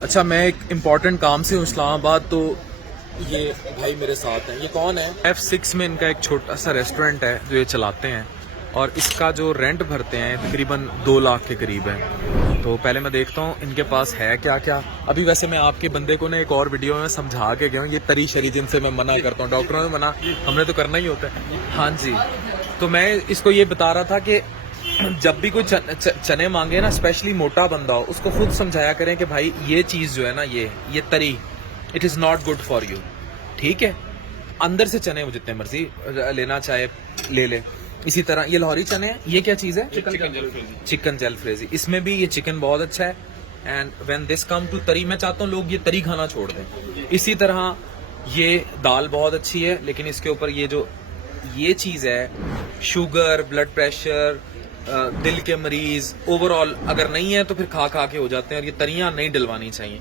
अच्छा, मैं एक इम्पॉर्टेंट काम से हूँ इस्लामाबाद, तो ये भाई मेरे साथ हैं। ये कौन है? F6 में इनका एक छोटा सा रेस्टोरेंट है जो ये चलाते हैं, और इसका जो रेंट भरते हैं तकरीबन 2 लाख के करीब है। तो पहले मैं देखता हूँ इनके पास है क्या क्या। अभी वैसे मैं आपके बंदे को ना एक और वीडियो में समझा के गया हूँ, ये तरी शरी जिनसे मैं मना करता हूँ, डॉक्टरों ने मना, हमने तो करना ही होता है। हाँ जी, तो मैं इसको ये बता रहा था कि जब भी कोई चने मांगे ना, स्पेशली मोटा बंदा हो, उसको खुद समझाया करें कि भाई ये चीज जो है ना, ये तरी, it is not good for you. ठीक है, अंदर से चने वो जितने मर्जी लेना चाहे ले ले। इसी तरह ये लाहौरी चने हैं। ये क्या चीज है? चिकन जलफ्रेजी। इसमें भी ये चिकन बहुत अच्छा है। And when this come to tari, मैं चाहता हूँ लोग ये तरी खाना छोड़ दें। इसी तरह ये दाल बहुत अच्छी है, लेकिन इसके ऊपर ये चीज है, शुगर, ब्लड प्रेशर, दिल के मरीज ओवरऑल अगर नहीं है तो फिर खा के हो जाते हैं, और ये तरियां नहीं डलवानी चाहिए।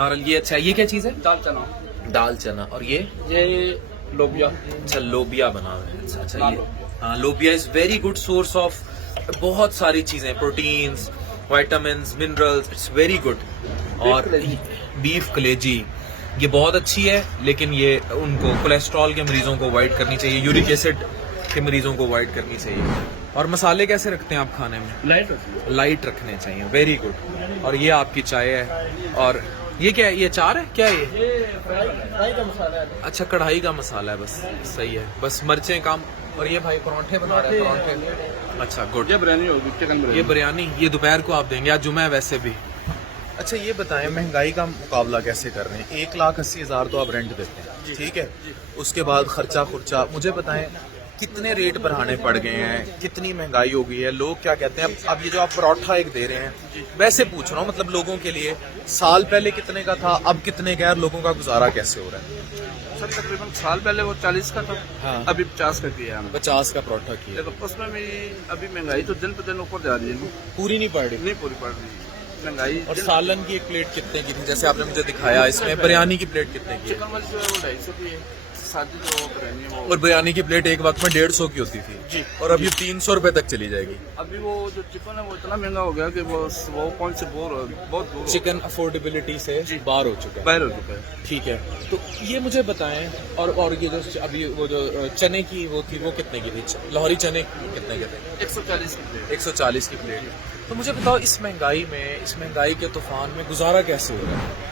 और ये अच्छा है। ये क्या चीज है? दाल चना। और ये लोबिया। अच्छा, लोबिया बना हुआ है। अच्छा ये हाँ, लोबिया is very good source of बहुत सारी चीजें, proteins, vitamins, minerals, it's very good. और बीफ कलेजी ये बहुत अच्छी है, लेकिन ये उनको कोलेस्ट्रॉल के मरीजों को अवॉइड करनी चाहिए, यूरिक एसिड के मरीजों को अवॉइड करनी चाहिए। और मसाले कैसे रखते हैं आप खाने में? लाइट रखने चाहिए, वेरी गुड। और ये आपकी चाय है। और ये क्या है? ये अचार है क्या? ये फ्राई का मसाला है। अच्छा, कढ़ाई का मसाला है, बस सही है, बस मिर्चें कम। और ये भाई परांठे बना रहे हैं, परांठे। अच्छा गुड। ये बिरयानी होगी, चिकन बिरयानी। ये बिरयानी, ये दोपहर को आप देंगे, आज जुमा है वैसे भी। अच्छा ये बताएं, महंगाई का मुकाबला कैसे कर रहे हैं? 1,80,000 तो आप रेंट देते हैं, ठीक है, उसके बाद खर्चा खुर्चा, मुझे बताएं कितने रेट बढ़ाने पड़ गए हैं, कितनी महंगाई हो गई है, लोग क्या कहते हैं? अब ये जो आप पराठा एक दे रहे हैं, वैसे पूछ रहा हूँ, मतलब लोगों के लिए साल पहले कितने का था, अब कितने का? लोगों का गुजारा कैसे हो रहा है? सर तकरीबन साल पहले वो 40 का था। हाँ। अभी 50 का किया है। 50 का पराठा किया। लेकिन उसमें भी अभी महंगाई तो दिन पे दिन ऊपर जा रही है। पूरी नहीं पड़ रही? नहीं पूरी पड़ रही महंगाई। और सालन की एक प्लेट कितने की थी, जैसे आपने मुझे दिखाया? इसमें बिरयानी की प्लेट कितने की है? चिकन वाली जो है वो 250 की है, सादी जो बिरयानी है वो। और बिरयानी की प्लेट एक वक्त में 150 की होती थी जी, और अब ये 300 रुपए तक चली जाएगी। अभी वो जो चिकन है वो इतना महंगा हो गया कि वो कौन से बहुत दूर चिकन अफोर्डेबिलिटी से बाहर हो चुका है, बाहर हो चुका है। ठीक है, तो ये मुझे बताएं। और ये जो अभी वो जो चने की वो थी, वो कितने की थी? लाहौरी चने कितने के थे? 140 की प्लेट। 140 की प्लेट। तो मुझे बताओ, इस महंगाई के तूफान में गुजारा कैसे हो रहा है?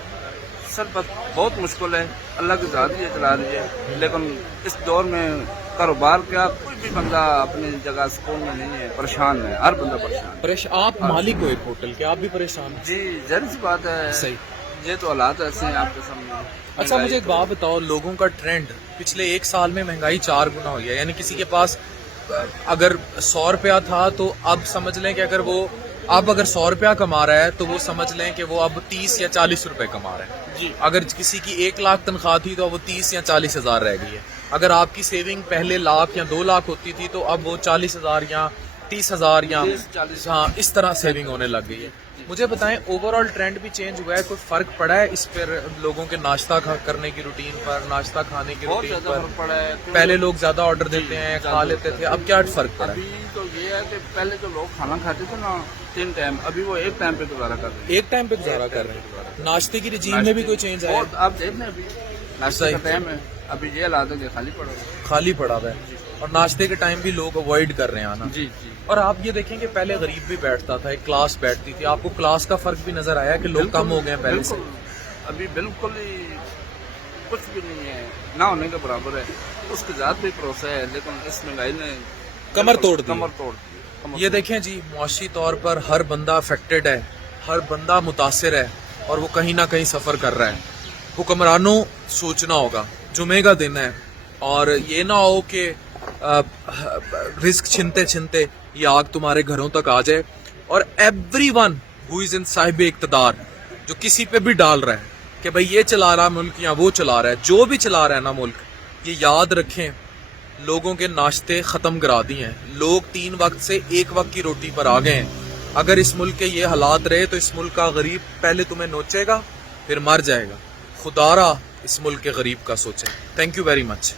सर बस बहुत मुश्किल है, अल्लाह की ज़ात ही चला रही है, लेकिन इस दौर में कारोबार क्या, कोई भी बंदा अपनी जगह सुकून में नहीं है, परेशान है, हर बंदा परेशान। आप मालिक हो एक होटल के, आप भी परेशान हैं? जी जाहिर सी बात है, सही। ये तो हालात ऐसे हैं आपके सामने। अच्छा मुझे एक बात बताओ, लोगों का ट्रेंड पिछले 1 साल में महंगाई 4 गुना हुई है, यानी किसी के पास अगर 100 रुपया था तो अब समझ लें कि अगर 100 रुपया कमा रहा है तो वो समझ लें कि वो अब 30 या 40 रुपए कमा रहा है जी। अगर किसी की 1 लाख तनख्वाह थी तो वो 30 या 40 हजार रह गई है। अगर आपकी सेविंग पहले लाख या 2 लाख होती थी तो अब वो 40 हजार या 30 हजार या 40 हाँ, इस तरह सेविंग होने लग गई है। मुझे बताएं, ओवरऑल ट्रेंड भी चेंज हुआ है? कोई फर्क पड़ा है इस पर, लोगों के नाश्ता करने की रूटीन पर, नाश्ता खाने की रूटीन पर? पड़ा है। पहले लोग ज्यादा ऑर्डर देते हैं, खा लेते थे, अब क्या फर्क पड़ा है? अभी तो ये है कि पहले तो लोग खाना खाते थे ना 3 टाइम, अभी वो 1 टाइम पे गुजारा कर रहे हैं। 1 टाइम पे गुजारा कर रहे हैं। नाश्ते की रिजीम में भी कोई चेंज आया? आप देख लें, अभी नाश्ते का टाइम है, अभी ये हालात है कि खाली पड़ा हुआ है। और नाश्ते के टाइम भी लोग अवॉइड कर रहे हैं आना। जी। और आप ये देखें कि पहले गरीब भी बैठता था, एक क्लास बैठती थी, आपको क्लास का फर्क भी नजर आया कि लोग कम हो गए हैं पहले से? अभी बिल्कुल ही कुछ भी नहीं है, ना होने के बराबर है, उसके साथ भी भरोसा है, लेकिन इस महंगाई ने कमर तोड़ दी। ये देखें जी, मुआशी तौर पर हर बंदा अफेक्टेड है, हर बंदा मुतासिर है, और वो कहीं ना कहीं सफर कर रहा है। हुक्मरानों सोचना होगा, जुमे का दिन है, और ये ना हो कि रिस्क छिनते ये आग तुम्हारे घरों तक आ जाए। और एवरीवन हु इज इन साहिब इक्तदार, जो किसी पे भी डाल रहा है कि भाई ये चला रहा मुल्क या वो चला रहा है, जो भी चला रहा है ना मुल्क, ये याद रखें, लोगों के नाश्ते खत्म करा दिए हैं। लोग 3 वक्त से 1 वक्त की रोटी पर आ गए हैं। अगर इस मुल्क के ये हालात रहे तो इस मुल्क का गरीब पहले तुम्हें नोचेगा, फिर मर जाएगा। खुदारा इस मुल्क के गरीब का सोचें। Thank you very much.